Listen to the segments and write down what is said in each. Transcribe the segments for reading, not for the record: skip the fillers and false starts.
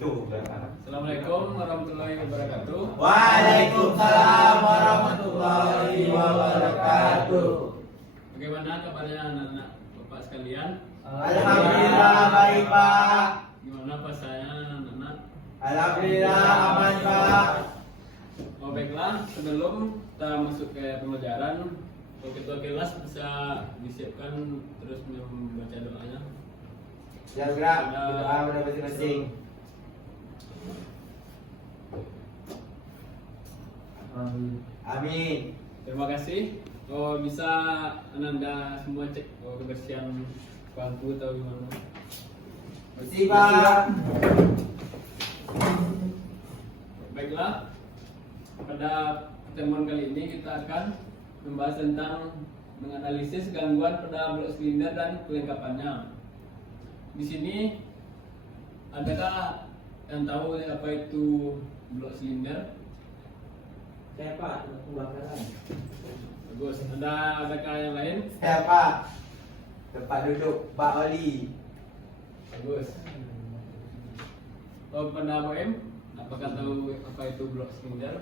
Assalamualaikum warahmatullahi wabarakatuh. Waalaikumsalam warahmatullahi wabarakatuh. Bagaimana kabarnya anak-anak Bapak sekalian? Alhamdulillah baik Pak. Gimana puasanya anak-anak? Alhamdulillah aman Pak. Oh baiklah, sebelum kita masuk ke pembelajaran, ketua kelas bisa disiapkan terus membaca doanya. Siap gerak, doa pada masing-masing. Amin. Terima kasih. Oh bisa Ananda semua cek kebersihan bangku atau gimana? Bersih Pak. Baiklah, pada pertemuan kali ini kita akan membahas tentang menganalisis gangguan pada blok silinder dan kelengkapannya. Di sini adakah yang tahu apa itu blok silinder? Saya Pak, pembakaran. Bagus. Adakah yang lain? Siap Pak. Tempat duduk Pak Oli. Bagus. Oh, pada BM, apakah tahu apa itu blok silinder?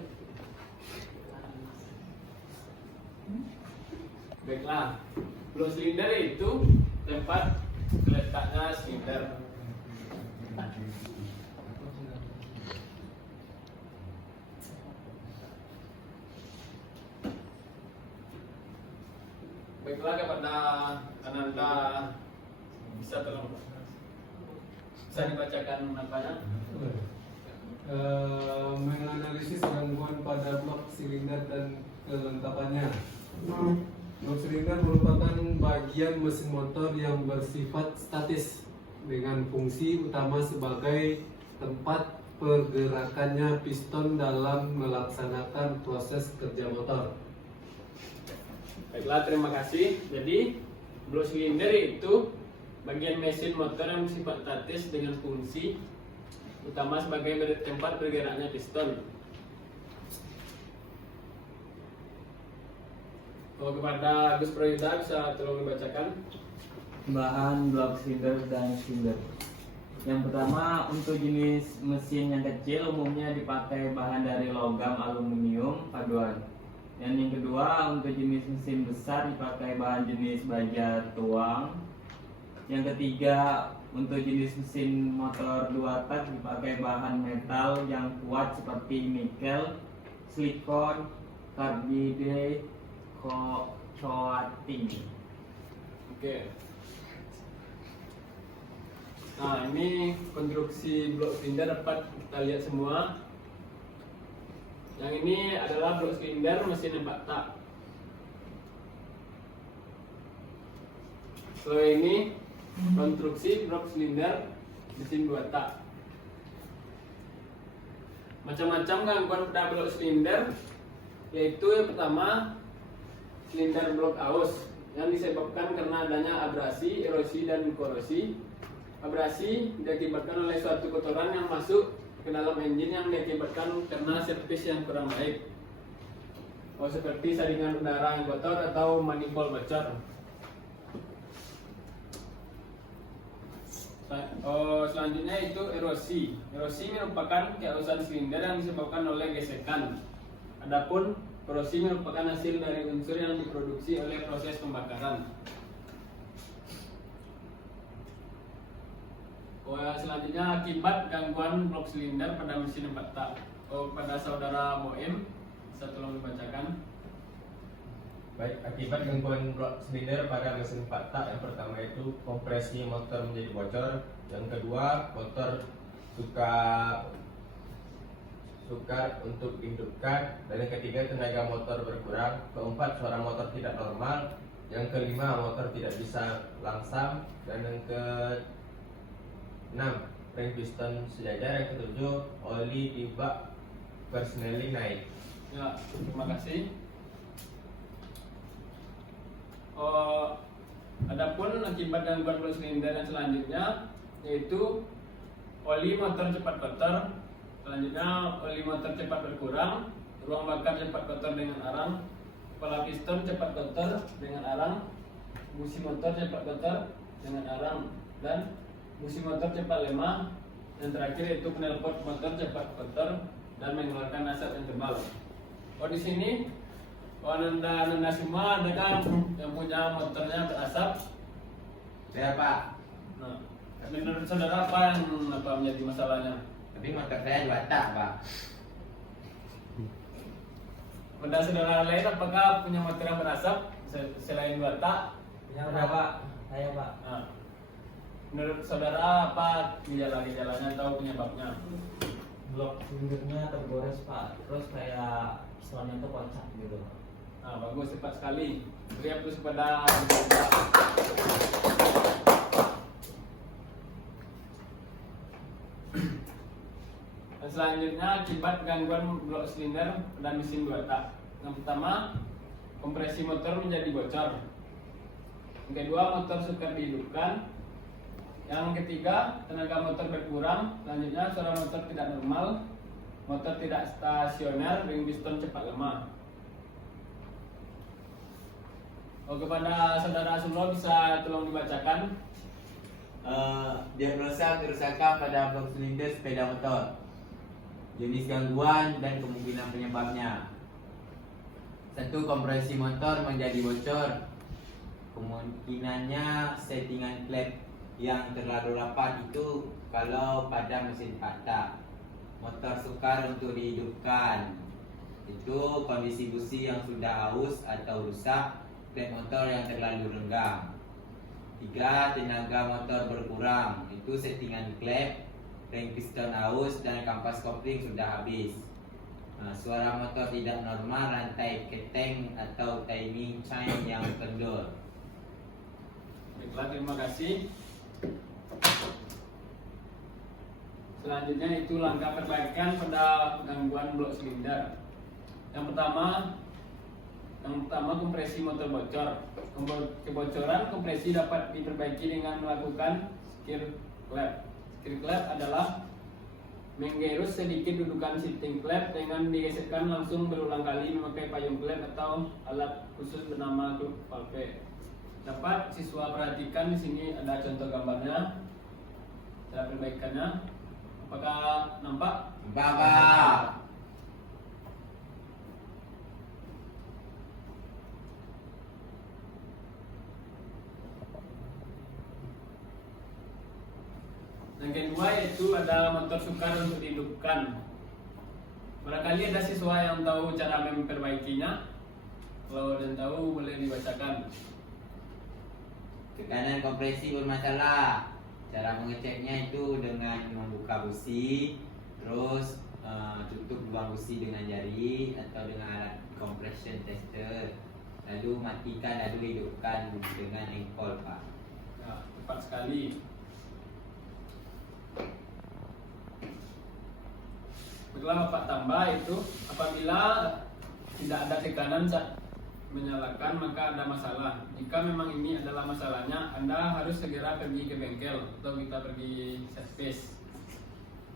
Baiklah, blok silinder itu tempat letaknya silinder. Baiklah kepada Ananda, bisa tolong bisa dibacakan apanya? Menganalisis gangguan pada blok silinder dan kelengkapannya. Blok silinder merupakan bagian mesin motor yang bersifat statis dengan fungsi utama sebagai tempat pergerakannya piston dalam melaksanakan proses kerja motor. Baiklah, terima kasih. Jadi, blok silinder itu bagian mesin motor yang bersifat statis dengan fungsi utama sebagai tempat bergeraknya piston. Oh, kepada Gus Proyuda bisa tolong dibacakan. Bahan blok silinder dan silinder. Yang pertama, untuk jenis mesin yang kecil umumnya dipakai bahan dari logam aluminium paduan. Dan yang kedua, untuk jenis mesin besar dipakai bahan jenis baja tuang. Yang ketiga, untuk jenis mesin motor 2 tak dipakai bahan metal yang kuat seperti nikel, silikon, karbide, coating. Oke. Nah, ini konstruksi blok silinder dapat kita lihat semua. Yang ini adalah blok silinder mesin 4 tak. So ini konstruksi blok silinder mesin 2 tak. Macam-macam gangguan pada blok silinder, yaitu yang pertama silinder blok aus yang disebabkan karena adanya abrasi, erosi, dan korosi. Abrasi diakibatkan oleh suatu kotoran yang masuk ke dalam engine yang diakibatkan karena servis yang kurang baik. Oh, seperti saringan udara yang kotor atau manifold bocor. Oh, selanjutnya itu erosi. Erosi merupakan keausan silinder yang disebabkan oleh gesekan. Adapun korosi merupakan hasil dari unsur yang diproduksi oleh proses pembakaran. Selanjutnya akibat gangguan blok silinder pada mesin 4 tak. Pada saudara Boem, bisa tolong dibacakan. Baik, akibat gangguan blok silinder pada mesin 4 tak, yang pertama itu kompresi motor menjadi bocor, yang kedua motor sukar untuk dihidupkan, dan yang ketiga tenaga motor berkurang, keempat suara motor tidak normal, yang kelima motor tidak bisa langsam, dan yang ke-6 ring piston sejajar, yang ke-7 oli di bak persneling naik. Ya, terima kasih. Adapun akibat gangguan blok silinder yang selanjutnya yaitu oli motor cepat kotor. Selanjutnya oli motor cepat berkurang, ruang bakar cepat kotor dengan arang, kepala piston cepat kotor dengan arang, busi motor cepat kotor dengan arang, dan busi motor cepat lemah Yang terakhir yaitu knalpot motor cepat kotor dan mengeluarkan asap yang tebal. Oh di sini, anda semua ada kan yang punya motornya berasap? Saya Pak. Nah, menurut saudara apa yang menjadi masalahnya? Tapi motor saya 2 tak Pak. Pada saudara lain apakah punya motor yang berasap selain 2 tak? Ada Pak, saya Pak. Nah, menurut saudara apa gejala-gejalanya atau penyebabnya? Blok silindernya tergores Pak, terus kayak pistonnya tuh kocak gitu. Nah, bagus, cepat sekali. Beri aplaus kepada dan selanjutnya akibat gangguan blok silinder dan mesin 2 tak. Yang pertama, kompresi motor menjadi bocor. Yang kedua, motor sukar dihidupkan. Yang ketiga, tenaga motor berkurang. Selanjutnya, suara motor tidak normal, motor tidak stasioner, ring piston cepat lemah. Oh, kepada saudara Sulo bisa tolong dibacakan. Diagnosa kerusakan pada blok silinder sepeda motor, jenis gangguan dan kemungkinan penyebabnya. 1. Kompresi motor menjadi bocor. Kemungkinannya settingan klep yang terlalu rapat itu kalau pada mesin 4 tak. Motor sukar untuk dihidupkan, itu kondisi busi yang sudah aus atau rusak. Klep motor yang terlalu renggang. 3. Tenaga motor berkurang, itu settingan klep, ring piston aus dan kampas kopling sudah habis. Suara motor tidak normal, rantai keteng atau timing chain yang kendor. Baiklah, terima kasih. Selanjutnya itu langkah perbaikan pada gangguan blok silinder. Yang pertama kompresi motor bocor. Kebocoran kompresi dapat diperbaiki dengan melakukan skir clap. Skir clap adalah menggerus sedikit dudukan shifting clap dengan digeserkan langsung berulang kali memakai payung clap atau alat khusus bernama klub valve. Dapat siswa perhatikan di sini ada contoh gambarnya, cara perbaikannya. Apakah nampak? Bapak. Yang kedua yaitu ada motor sukar untuk dihidupkan. Barangkali ada siswa yang tahu cara memperbaikinya. Kalau ada yang tahu boleh dibacakan. Tekanan kompresi bermasalah. Cara mengeceknya itu dengan membuka busi, terus tutup lubang busi dengan jari atau dengan alat compression tester. Lalu matikan, lalu hidupkan dengan engkol Pak. Nah, tepat sekali. Baiklah, Bapak tambah itu apabila tidak ada tekanan saat menyalakan maka ada masalah. Jika memang ini adalah masalahnya, Anda harus segera pergi ke bengkel atau kita pergi servis.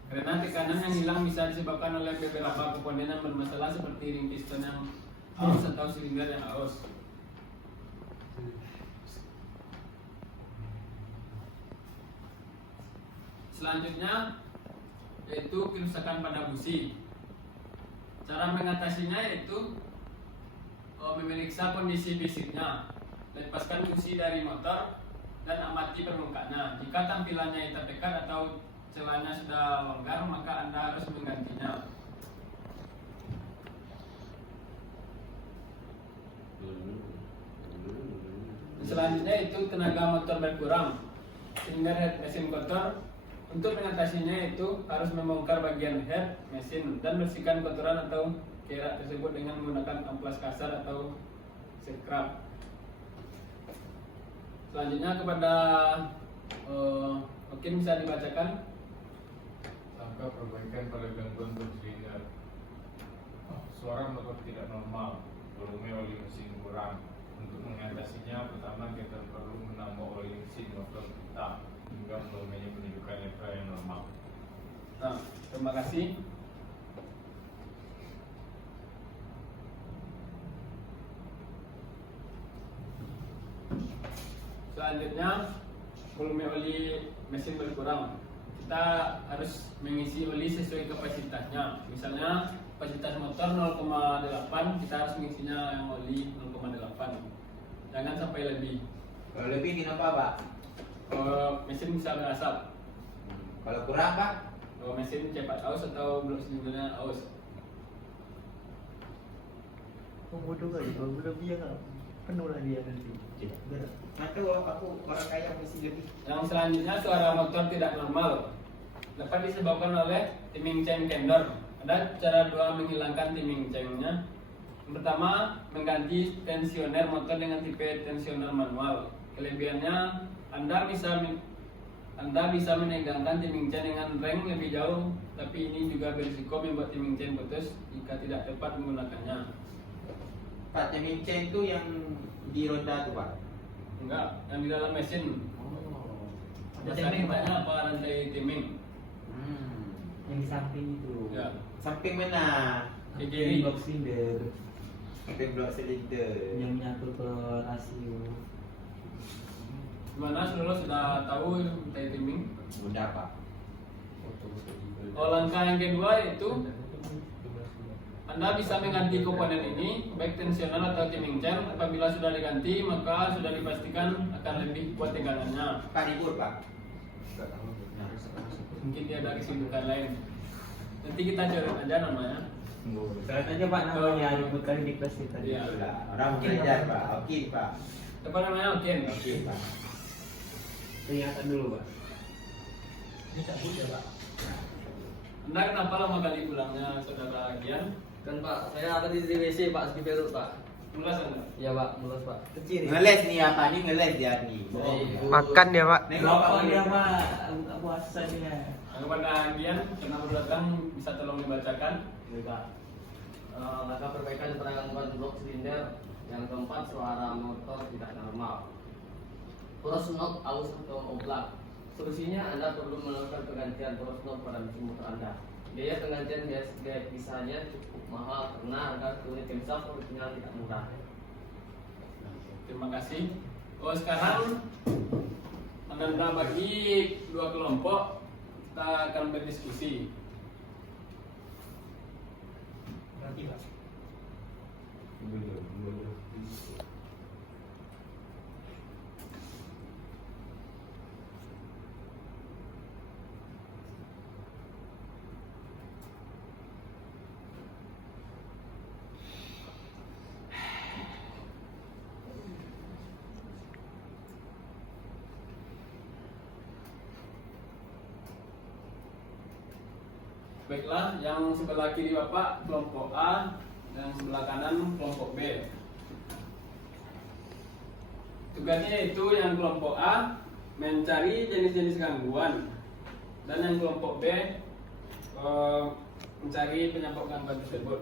Karena tekanan yang hilang bisa disebabkan oleh beberapa komponen yang bermasalah seperti ring piston yang aus atau silinder yang aus. Selanjutnya yaitu kerusakan pada busi. Cara mengatasinya yaitu memeriksa kondisi fisiknya, lepaskan busi dari motor dan amati permukaannya. Jika tampilannya hitam pekat atau celahnya sudah longgar, maka Anda harus menggantinya. Selanjutnya itu tenaga motor berkurang, sehingga head mesin kotor. Untuk mengatasinya itu harus membongkar bagian head mesin dan bersihkan kotoran atau kerak tersebut dengan menggunakan amplas kasar atau scrub. Selanjutnya kepada mungkin bisa dibacakan. Langkah perbaikan pada gangguan bersilinder. Suara motor tidak normal, volume oli mesin kurang. Untuk mengatasinya, pertama kita perlu menambah oli mesin motor kita hingga volumenya menunjukkan level yang normal. Nah, terima kasih. Selanjutnya volume oli mesin berkurang. kita harus mengisi oli sesuai kapasitasnya. Misalnya kapasitas motor 0,8, kita harus mengisinya yang oli 0,8. Jangan sampai lebih. Kalau lebih kenapa Pak? Kalau mesin bisa berasap. Kalau kurang Pak? Kalau mesin cepat aus atau blok silindernya aus. Bodoh kali, kalau berlebih ya nggak penuh lah dia nanti. Mantu aku orang kaya mesti lebih. Yang selanjutnya suara motor tidak normal dapat disebabkan oleh timing chain candor. Ada cara dua menghilangkan timing chainnya. Yang pertama, mengganti tensioner motor dengan tipe tensioner manual. Kelebihannya Anda bisa menegangkan timing chain dengan rank lebih jauh, tapi ini juga berisiko membuat timing chain putus jika tidak tepat menggunakannya. Pak, timing chain itu yang di roda tuh Pak? Enggak, yang di dalam mesin. Ada Ada timing, Pak? banyak apa rantai timing. Yang di samping itu. Ya, Samping mana? ke kiri. Blok silinder Samping blok silinder. yang menyangkut ke rasio. Gimana saudara sudah tahu rantai timing? Udah Pak. Oh, langkah yang kedua itu Anda bisa mengganti komponen ini, baik tensioner atau timing chain. Apabila sudah diganti, maka sudah dipastikan akan lebih kuat tegangannya. Pak libur Pak. Mungkin dia ada kesibukan lain. Nanti kita coret aja namanya. Coret aja Pak namanya, ributkan di kelas kita. Iya. Udah, orang belajar Pak. Oke Pak. Apa namanya? Oke. Oke Pak. Peringatan dulu Pak. Anda kenapa lama kali pulangnya saudara Gian? Kan Pak, saya tadi di WC Pak, di Perut Pak. Mulas Anda? Iya Pak, mulus Pak. Kecil. Ngeles nih apa nih ngeles dia nih. Makan dia Pak. Nengok Pak. Rokok dia Pak, buka puasa dia. Kepada Gian, karena baru datang, bisa tolong dibacakan. Baik Pak. Langkah perbaikan pada gangguan blok silinder. Yang keempat, suara motor tidak normal. Poros knob aus atau oblak. Solusinya Anda perlu melakukan penggantian poros knob pada mesin motor Anda. Biaya penggantian biasanya cukup mahal karena harga unit yang besar original tidak murah. Terima kasih. Oh, sekarang Anda bagi dua kelompok, kita akan berdiskusi. Baiklah, yang sebelah kiri Bapak kelompok A dan sebelah kanan kelompok B. Tugasnya itu yang kelompok A mencari jenis-jenis gangguan dan yang kelompok B mencari penyebab gangguan tersebut.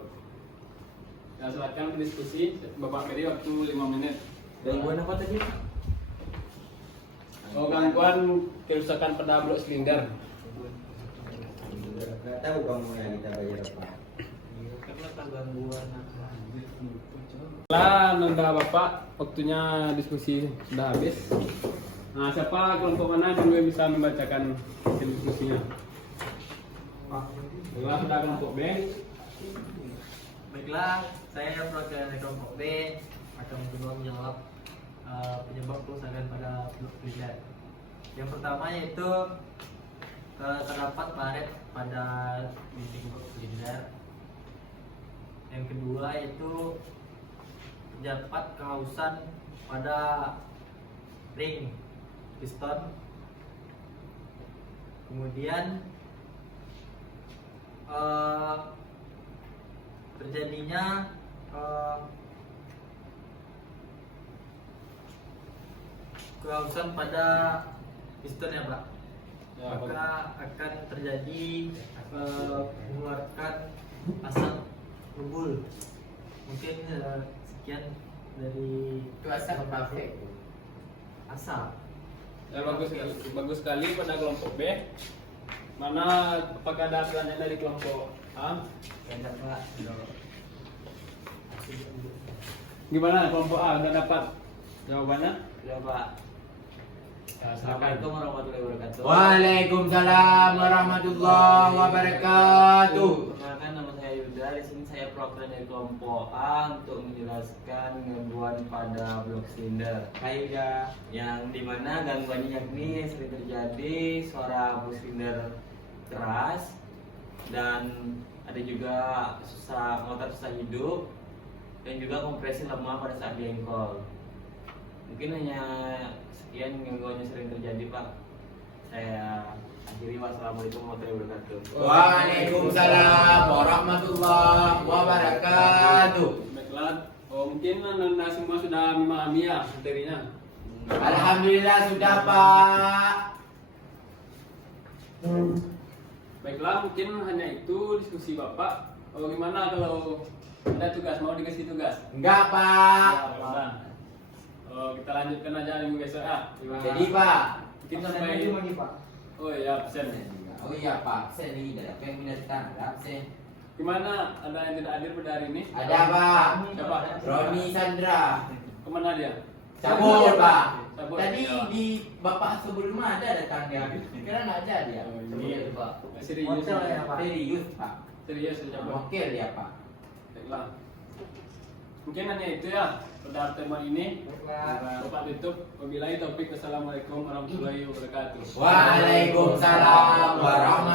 Nah, silakan berdiskusi. Bapak beri waktu 5 menit. Gangguan apa tadi? Oh, gangguan kerusakan pada blok silinder. Gak tahu kamu yang kita bayar apa. Karena gangguan apa? Setelah nanda Bapak, waktunya diskusi sudah habis. Nah, siapa kelompok mana dulu yang bisa membacakan hasil diskusinya? Setelah sudah kelompok B. Baiklah, saya perwakilan dari kelompok B akan mencoba menjawab penyebab kerusakan pada blok silinder. Yang pertama yaitu terdapat baret pada dinding blok silinder. Yang kedua yaitu terdapat kehausan pada ring piston. Kemudian terjadinya kehausan pada piston ya Pak. Ya, Maka akan terjadi mengeluarkan asap ngebul. Mungkin sekian dari Itu asal perfect. asap. Ya, bagus sekali pada kelompok B. Mana apakah ada pertanyaan dari kelompok A? Tidak Pak. Gimana kelompok A udah dapat jawabannya? Ya Pak. Assalamualaikum warahmatullahi wabarakatuh. Waalaikumsalam warahmatullahi wabarakatuh. Perkenalkan, nama saya Yuda. Di sini saya perwakilan dari kelompok A untuk menjelaskan gangguan pada blok silinder. Hai Yuda. Yang dimana gangguannya yakni sering terjadi suara blok silinder keras dan ada juga motor susah hidup dan juga kompresi lemah pada saat diengkol. Mungkin hanya sekian gangguannya sering terjadi, Pak. Saya akhiri. Wassalamualaikum warahmatullahi wabarakatuh. Waalaikumsalam warahmatullahi wabarakatuh. Baiklah, mungkin Anda semua sudah memahami ya materinya. Alhamdulillah sudah Pak. Baiklah, mungkin hanya itu diskusi Bapak. Gimana kalau ada tugas, mau dikasih tugas? Enggak Pak. Ya, kita lanjutkan aja minggu besok ya. Jadi Pak. Mungkin sampai. Oh iya, absen. Oh iya Pak, saya ini tidak ada yang minat standar absen. Gimana? Ada yang tidak hadir pada hari ini? Ada Pak. Siapa? Roni Sandra. Kemana dia? Cabut Pak. Cabut. Tadi Ya. di Bapak sebelumnya ada datangnya. Kira nggak jadi ya? Iya, Pak. Serius. Hotel ya, Pak. Serius Pak. Serius ya, cabut. Wakil ya Pak. Baiklah. Mungkin hanya itu ya pada pertemuan ini. Bapak tutup. Wabillahi taufik. Wassalamualaikum warahmatullahi wabarakatuh. Waalaikumsalam warahmatullahi